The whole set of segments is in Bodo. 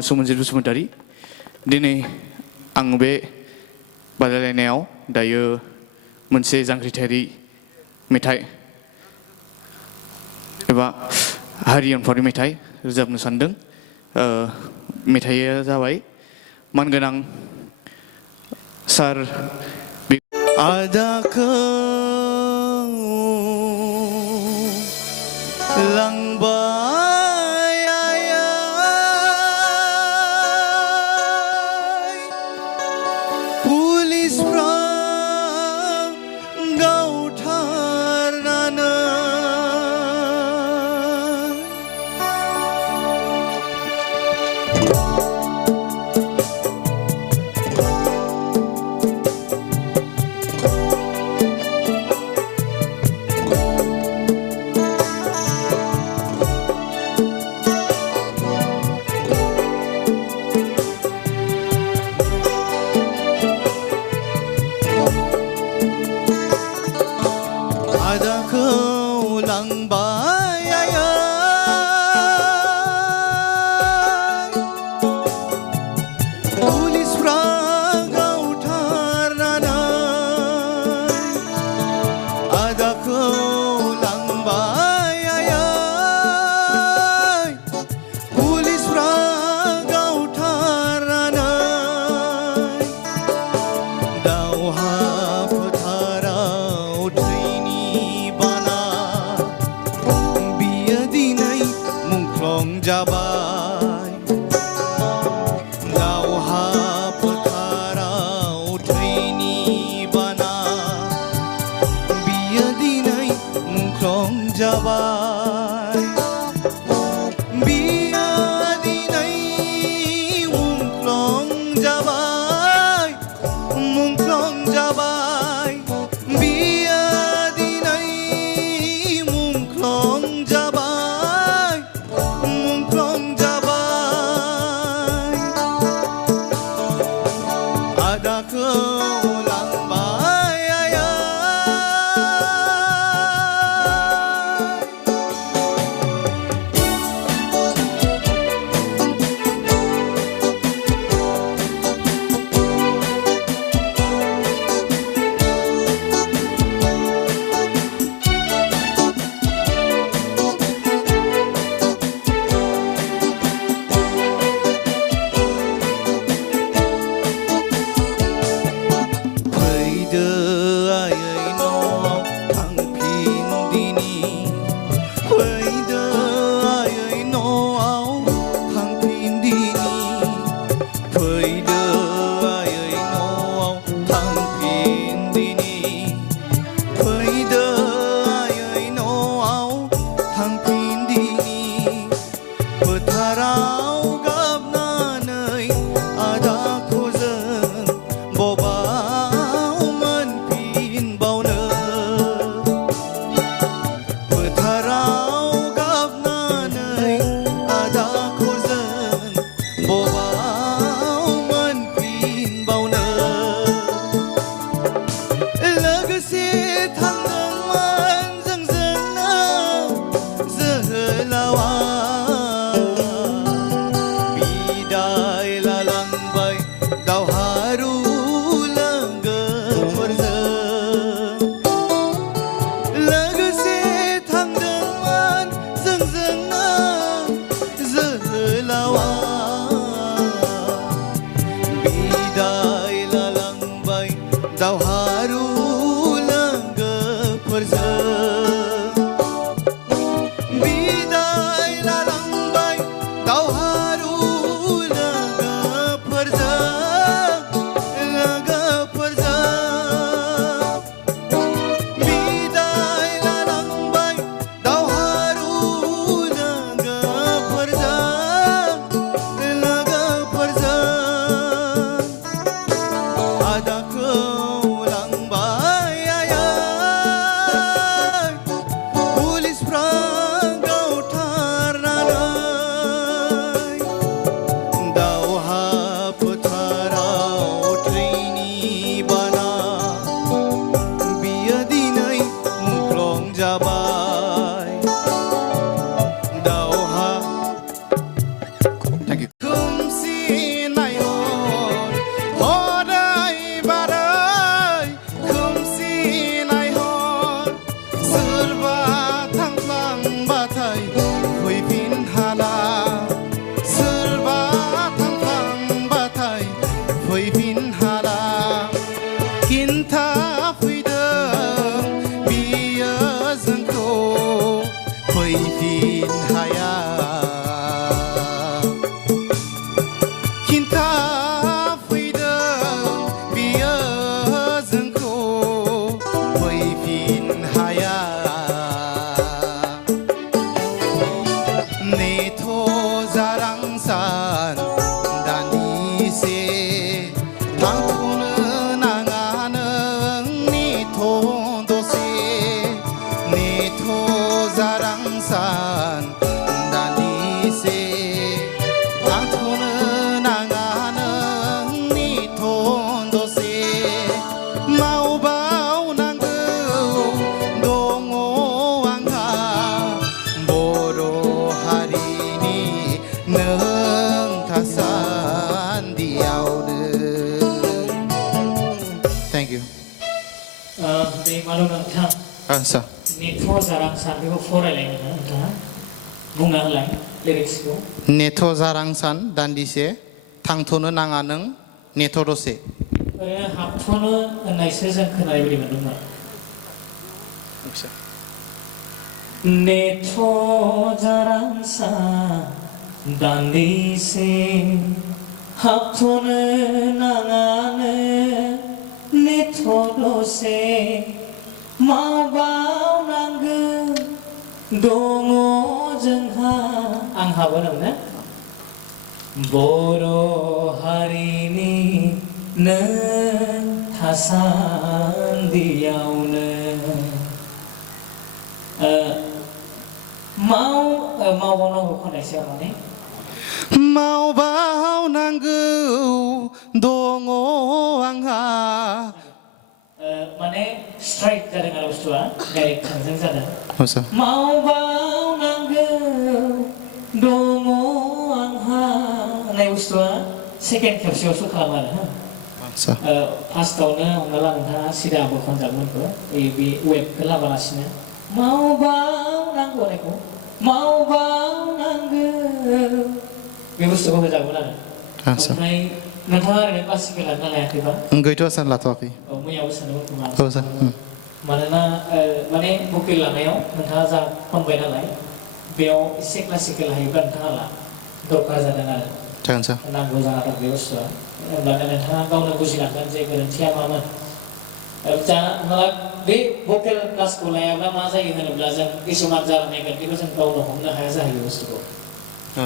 Sumanjit Basumatari दिनै आं बे बादायलायनायाव दायो मोनसे जांख्रिथायारि मेथाइ एबा हारि अनफावरि मेथाइ रोजाबनो सानदों। मेथाइया जाबाय मानगोनां सार आदाखौ लांबाय जाबाय बिया दिनै मुंख्लं जाबाय बिया दिनै मुंख्लं जाबाय आदाखौ लांबाय आया फैदो आयै न'आव थांफिन दिनि फैदो आयै न'आव थांफिन दिनि फैदो आयै न'आव थांफिन दिनि फैदो आयै न'आव थांफिन दिनि फोथाराव गाबनानै आदाखौ जों बबाव मोनफिनबावनो फोथाराव गाबनानै आदाखौ जों बबाव मोनफिनबावनो लोगोसे थांदोंमोन जोंजोंनो जोहोलावा बिदाय लालांबाय दावहारु लोगोफोरजों लोगोसे थांदोंमोन जोंजोंनो जोहोलावा बिदाय लालांबाय दावहारु लोगोफोरजों बिदाय लालांबाय दावहारु लोगोफोरजों बिदाय लालांबाय दावहारु लोगोफोरजों आदाखौ लांबाय आया पुलिसफ्रा गावथारनानै दावहा फोथाराव थैनि बाना बियो दिनै मुंख्लं जाबाय दावहा खोमसि नायहर हरै बारै खोमसि नायहर सोरबा थांफ्लांबाथाय फैफिन हाला सोरबा थांफ्लांबाथाय फैफिन हाला खिन्थाफैदों बियो जोंखौ फैफिन हाया खिन्थाफैदों बियो जोंखौ फैफिन हाया नेथ' जारांसान दान्दिसे थांथ'नो नाङा नों नेथ' दसे नेथ' जारांसान दान्दिसे थांथ'नो नाङा नों नेथ' दसे मावबावनांगौ दङ आंहा बर' हारिनि नों थासान्दियावनो थेंक इउ बे मालुम नोंथां आच्छा नेथ' जारांसान बेखौ फरायलायनो नोंथाङा बुंना होलाय लिरिक्सखौ नेथ' जारांसान दान्दिसे थांथ'नो नाङा नों नेथ' दसे ओरैनो हाबथ'नो होननायसो जों खोनानाय बायदि मोनदोंमोन नेथ' जारांसान दान्दिसे हाबथ'नो नाङानो नेथ' दसे मावबावनांगौ नोंथाङाबो नोंनो बर' हारिनि नों थासान्दियावनो मावबावनांगौ खननायसो माने मावबावनांगौ दङ आंहा माने स्ट्राइक जादों आरो बुस्थुआ डाइरेक्ट थोंजों जादों आदसा मावबावनांगौ दङ आंहा होननाय बुस्थुआ सेकेन्ड खेबसेयावसो खालामो आरो आदसा फार्स्टआवनो हमना ला नोंथाङा सिदा बोखांजागोनखौ बे वेबखौ लाबालासिनो मावबावनांगौ होननायखौ मावबावनांगौ बे बुस्थुखौ होजागोन आरो आदसा ओमफ्राय नोंथाङा ओरैनो क्लासिकेल लादोंना लायाखैबा गैथ'आ सार लाथ'वाखै औ मैयाबो सानदोंमोन खोमा औ सार मानोना माने भकेल लानायाव नोंथाङा जा खनबाय नालाय बेयाव एसे क्लासिकेल हायोब्ला नोंथाङा ला दरकार जादों आरो जागोन सार नांगौ जाना दं बे बुस्थुआ होमब्लानो नोंथाङा गावनो बुजिलांगोन जे गोरोन्थिया मामोन जा बे भकेल क्लासखौ लायाब्ला मा जायो होनोब्ला जों किसुमान जानायगोन बेखौ जों गावनो हमनो हाया जाहैयो बुस्थुखौ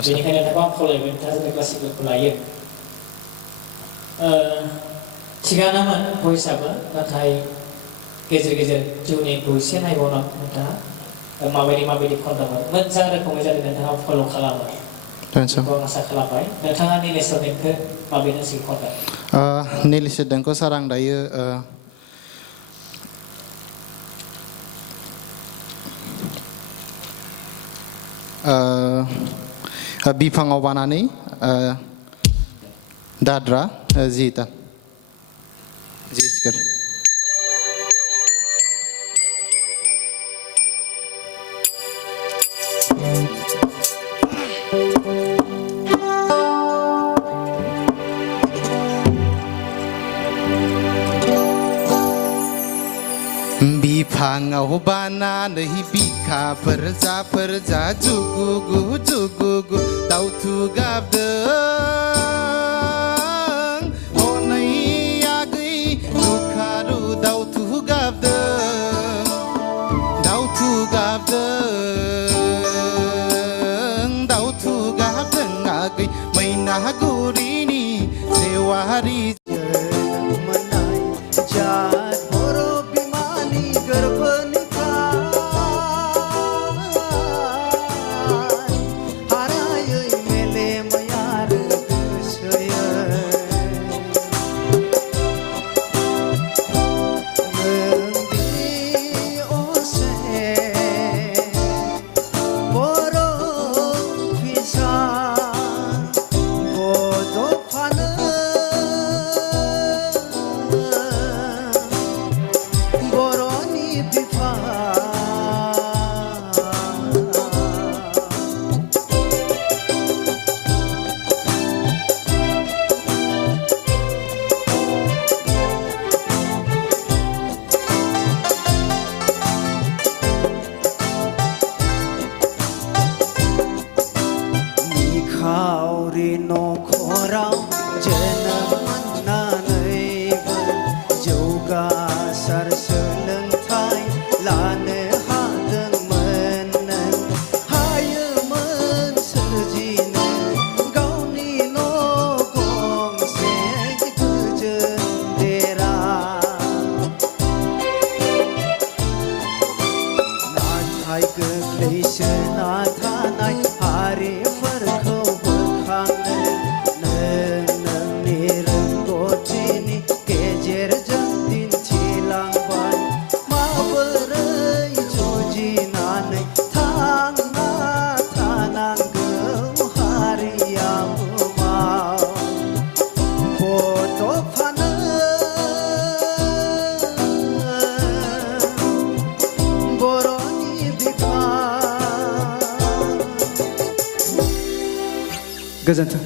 बेनिखायनो नोंथांखौ आं खावलायबाय नोंथाङा जोंनि क्लासिकेलखौ लायो थिगानोमोन भइसआबो नाथाय गेजेर गेजेर टिउनिंखौ एसे नायबावनांगौ नोंथाङा माबायदि खनदोंमोन मोजां रोखोमै जादों नोंथाङा फल' खालामो बेखौ आं आसा खालामबाय नोंथाङा निलेशर देंखो माबेनो सिं खनदों निलेशर देंखो सार आं दायो बिफाङाव बानानै दाद्रा जिता जी स्केल बिफाङाव बानानै बिखाफोर जा जुगुगु जुगुगु दाउथु गाबदों हनै आगै रुखारु दाउथु गाबदों आगै मैनागुरिनि जेवारि गोजोन्थों।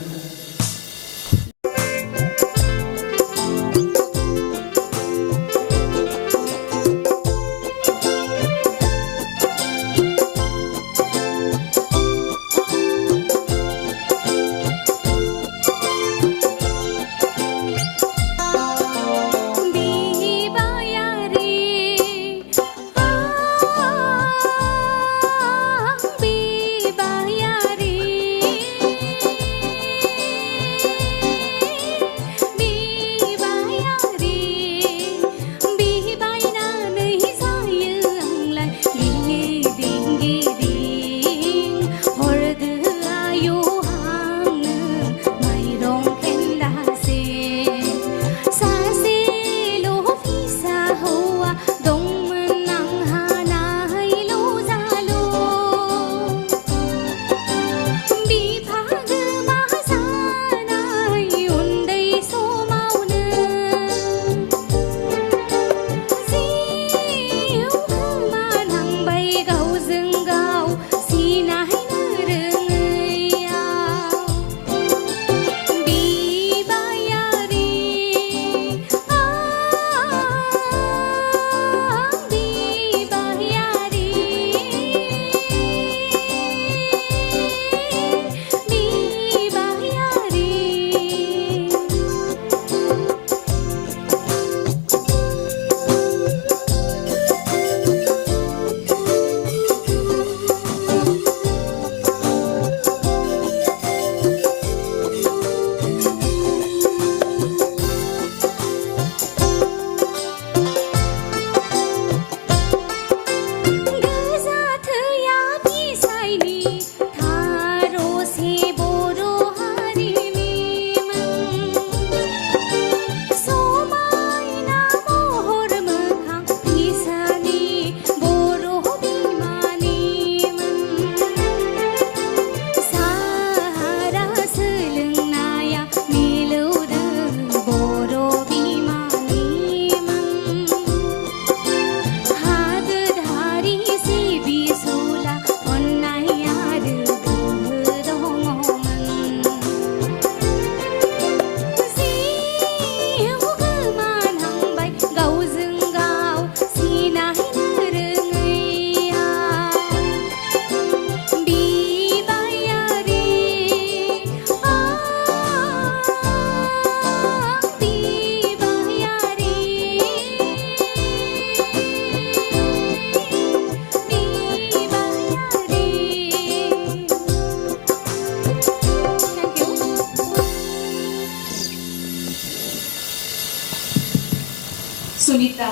Sunita.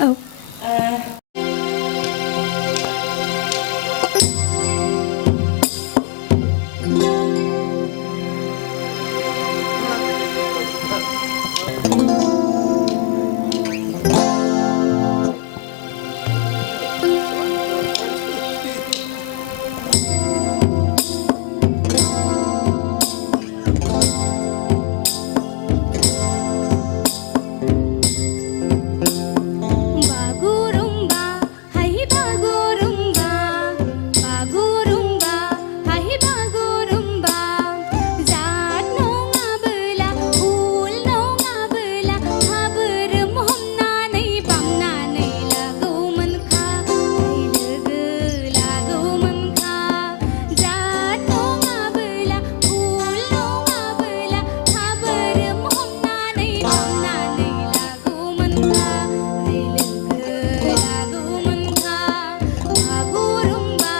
Oh. Bagurumba, hai bagurumba, bagurumba, hai bagurumba. Zat no ngabla, ul no ngabla, haber mohna nei pamna nei lagu man kha, nei lagu man kha. Zat no ngabla, ul no ngabla, haber mohna nei pamna nei lagu man kha. Bagurumba,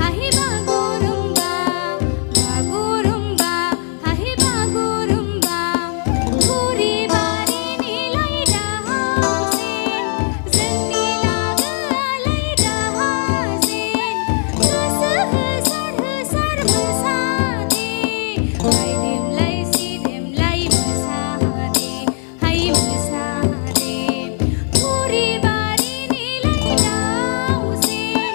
hai bagurumba, bagurumba, hai bagurumba. Puri bari nilai dahasin, zenni laga alai dahasin. Kesah sar mesade, hai dem lai si dem lai mesade, hai mesade. Puri bari nilai dahasin,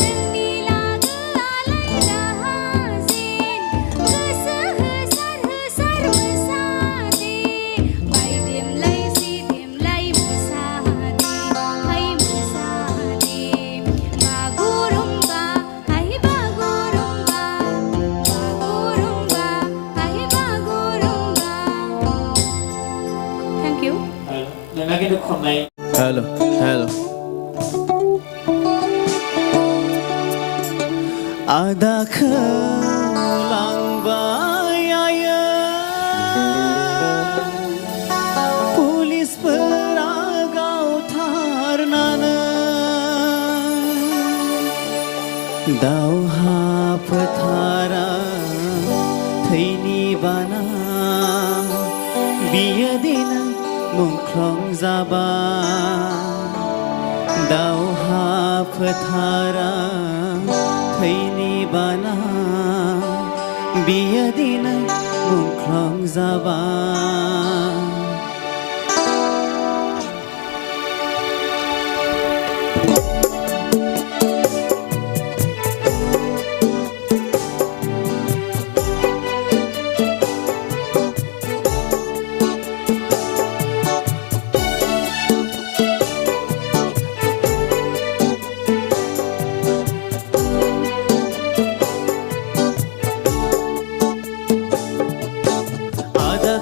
zenni laga alai dahasin. Kesah sar mesade, hai dem lai si dem lai mesade, hai mesade. Bagurumba, hai bagurumba, bagurumba, hai bagurumba. Thank you. ดังนั้นทุกคนใน Hello, hello. Ada kelang bayaya Polis peragau tarnana Dauha petara Thaini bana Biadina mungklong zaba Dauha petara Thaini bana Biadina mungklong zaba Ada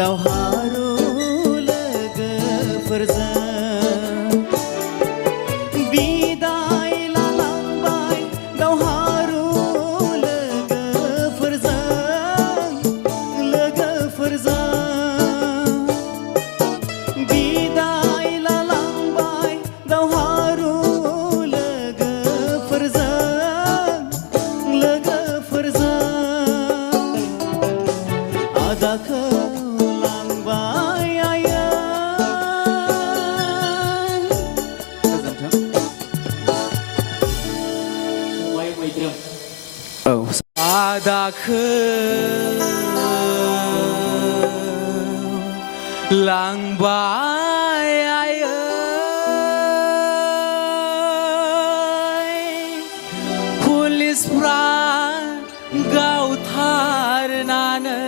दावहारु लोगोफोरजों बिदाय लालांबाय दावहारु लोगोफोरजों बिदाय लालांबाय दावहारु लोगोफोरजों आदाखौ लांबाय आयै गोजोन्थों फंबाय मैद्रोम औ आदाखौ लांबाय आयै पुलिसफ्रा गावथारनानै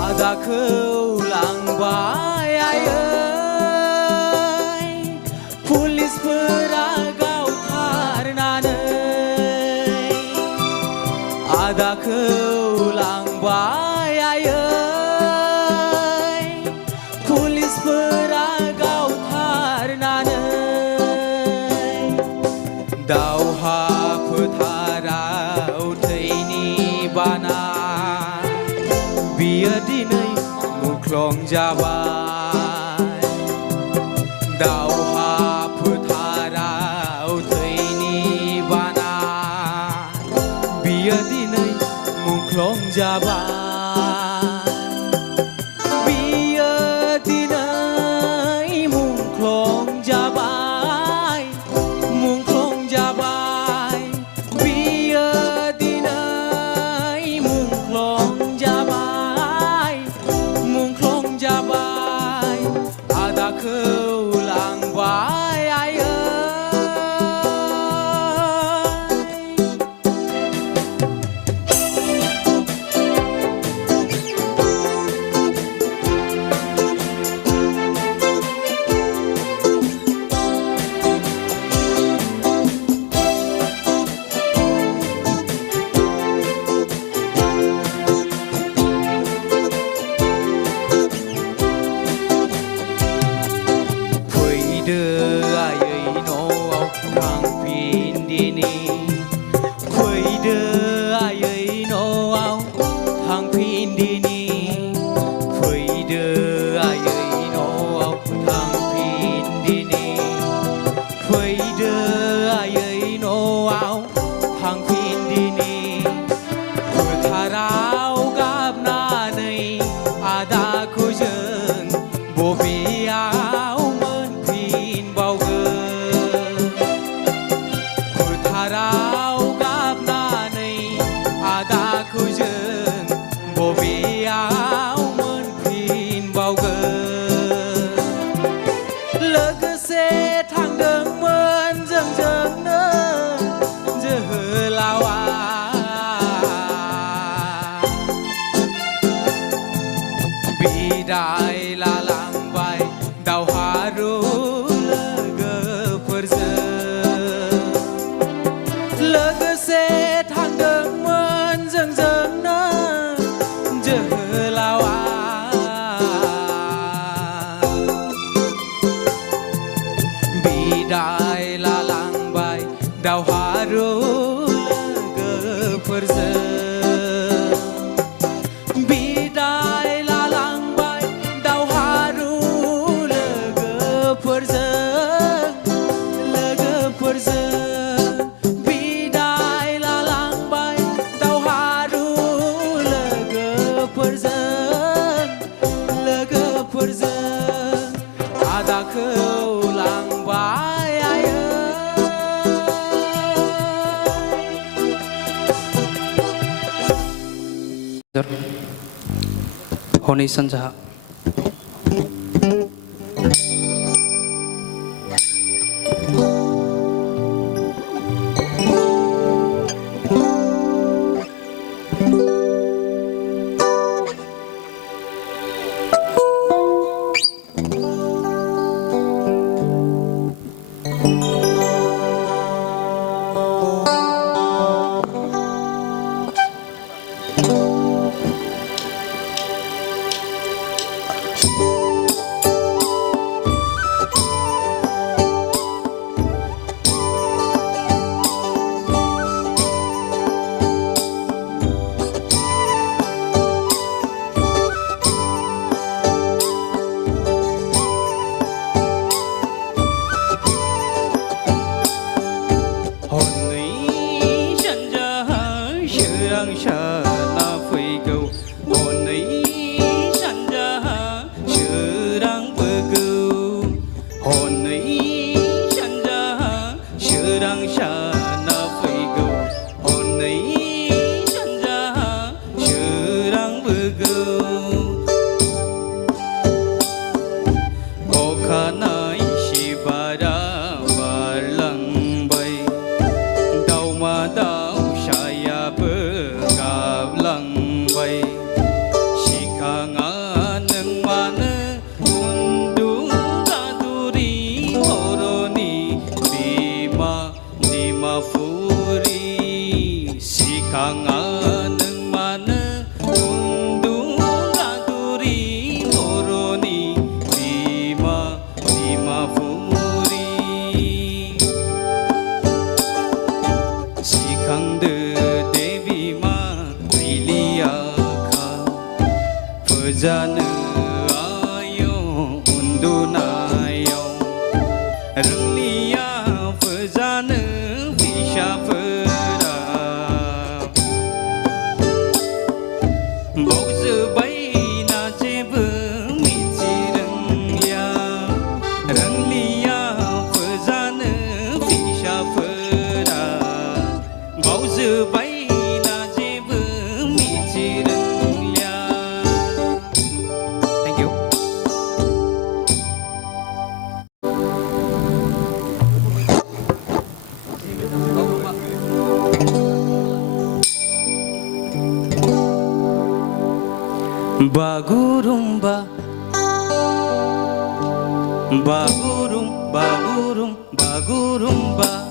आदाखौ लांबाय आयै पुलिसफोरा गावथारनानै आदाखौ लांबाय आयै पुलिसफोरा गावथारनानै दावहा फोथाराव थैनि बाना बियो दिनै मुख्लं जाबाय दावहा फोथाराव थैनि बाना बियो दिनै मुख्लं जाबाय बियो दिनै मुख्लं जाबाय बियो दिनै मुख्लं जाबाय आदाखौ लांबाय आयै फैदो आयै न'आव थांफिनदिनि फैदो आयै न'आव थांफिनदिनि फैदो आयै न'आव थांफिनदिनि फैदो आयै न'आव थांफिनदिनि फोथाराव गाबनानै आदाखौ जों बबेयाव फोथाराव गाबनानै आदाखौ जों बबेयाव मोनफिनबावगोन लोगोसे थांदोंमोन जोंजोंनो जोहोलावा बिदाय लालांबाय दावहारु लोगोसे थांदोंमोन जोंजोंनो जोहोलावा बिदाय लालांबाय दावहारु लोगोफोरजों बिदाय लालांबाय दावहारु लोगोफोरजों लोगोफोरजों आदाखौ लांबाय हनै सानजाहा जानो आयो उन्दुनायाव रोंलिया फोजानो फिसाफोरा बावजोबाय ना जेबो मिथिरोंलिया रोंलिया फोजानो फिसाफोरा बावजोबाय Bagurumba Bagurum Bagurumba